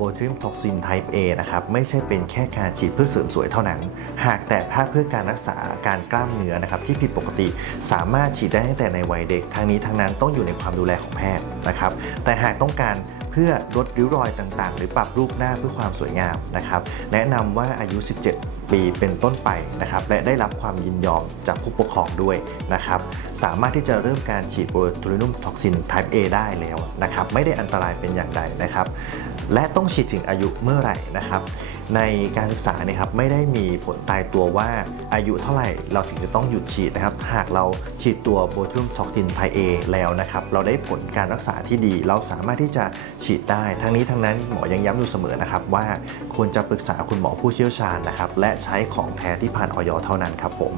บอทิมท็อกซินไทป์ A นะครับไม่ใช่เป็นแค่การฉีดเพื่อเสริมสวยเท่านั้น หากแต่ถ้าเพื่อการรักษาอาการกล้ามเนื้อนะครับที่ผิดปกติสามารถฉีดได้ตั้งแต่ในวัยเด็กทางนี้ทางนั้นต้องอยู่ในความดูแลของแพทย์นะครับแต่หากต้องการ เพื่อลดริ้วรอยต่างๆ หรือปรับรูปหน้าเพื่อความสวยงามนะครับ แนะนำว่าอายุ 17 ปีเป็นต้นไปนะครับ และได้รับความยินยอมจากผู้ปกครองด้วยนะครับ สามารถที่จะเริ่มการฉีดโบทูลินุมท็อกซิน type A ได้แล้วนะครับ ไม่ได้อันตรายเป็นอย่างใดนะครับ และต้องฉีดถึงอายุเมื่อไหร่นะครับ ในการศึกษาเนี่ยครับไม่ได้มีผลตายตัวว่าอายุเท่าไหร่เราถึงจะต้องหยุดฉีดนะครับ หากเราฉีดตัวโบทูมท็อกซินไพเอแล้วนะครับ เราได้ผลการรักษาที่ดี เราสามารถที่จะฉีดได้ ทั้งนี้ทั้งนั้นหมอยังย้ำอยู่เสมอนะครับ ว่าควรจะปรึกษาคุณหมอผู้เชี่ยวชาญนะครับ และใช้ของแท้ที่ผ่านออยเท่านั้นครับผม